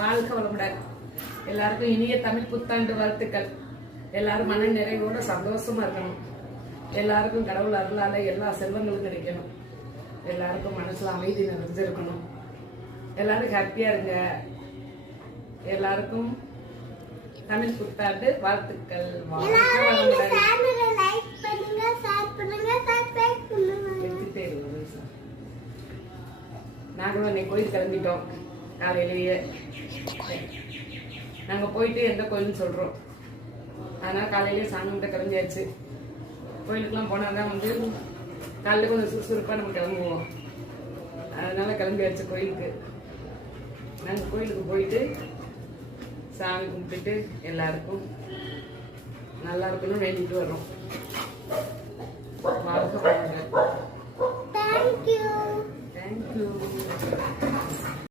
வாழ்க வளமுடன். எல்லாருக்கும் இனிய தமிழ் புத்தாண்டு வாழ்த்துக்கள். எல்லாரும் மன நிறைவோட சந்தோஷமா இருக்கணும். எல்லாருக்கும் கடவுள் அருளால எல்லா செல்வங்களும் கிடைக்கணும். எல்லாருக்கும் மனசுல அமைதி நிறைஞ்சிருக்கணும். எல்லாரும் ஹாப்பியா இருங்க. எல்லாருக்கும் தமிழ் புத்தாண்டு வாழ்த்துக்கள். நாங்களும் இன்னைக்கு கோயில் கிளம்பிட்டோம். காலையிலேயே நாங்க போயிட்டு எந்த கோயில்னு சொல்றோம். அதனால காலையிலேயே சாமி கிளம்பியாச்சு. கோயிலுக்குலாம் போனாதான் வந்து காலையில கொஞ்சம் சுறுசுறுப்பா நம்ம கிளம்புவோம். அதனால கிளம்பியாச்சு கோயிலுக்கு. நாங்க கோயிலுக்கு போயிட்டு சாமி கும்பிட்டுட்டு எல்லாருக்கும் நல்லா இருக்கணும் வேண்டிட்டு வர்றோம். வாழ்க்கை. தேங்க்யூ.